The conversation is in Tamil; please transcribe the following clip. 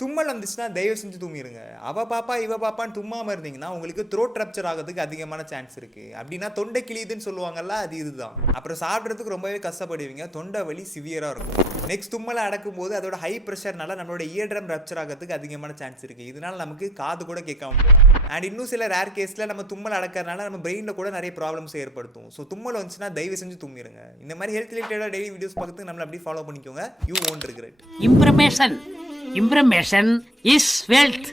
தும்மல் வந்துச்சுன்னா தயவு செஞ்சு தும்மிருங்க. அவ பாப்பா, இவ பாப்பான்னு தும்மாம இருந்தீங்கன்னா, உங்களுக்கு த்ரோட் ரப்ச்சர் ஆகுறதுக்கு அதிகமான சான்ஸ் இருக்கு. அப்படின்னா தொண்டை கிழியுதுன்னு சொல்லுவாங்கல்ல, அது இதுதான். அப்புறம் சாப்பிடுறதுக்கு ரொம்பவே கஷ்டப்படுவீங்க. தொண்டை வலி சிவியரா இருக்கும். நெக்ஸ்ட் தும்மல அடக்கும்போது அதோட ஹை பிரஷர்னால நம்மளோட இயர் ட்ரம் ரப்ச்சர் ஆகிறதுக்கு அதிகமான சான்ஸ் இருக்கு. இதனால நமக்கு காது கூட கேட்காம போகலாம். அண்ட் இன்னும் சில ரேர் கேஸ்ல நம்ம தும்மல் அடக்கறனால நம்ம பிரெயின்ல கூட நிறைய ப்ராப்ளம்ஸ் ஏற்படுத்தும். ஸோ தும்மல் வந்துச்சுன்னா தயவு செஞ்சு தும்மிருங்க. இந்த மாதிரி ஹெல்த் ரிலேட்டடா டெய்லி வீடியோஸ் பார்க்கறதுக்கு நம்மள அப்படியே ஃபாலோ பண்ணிக்கோங்க. You won't regret. Information is wealth.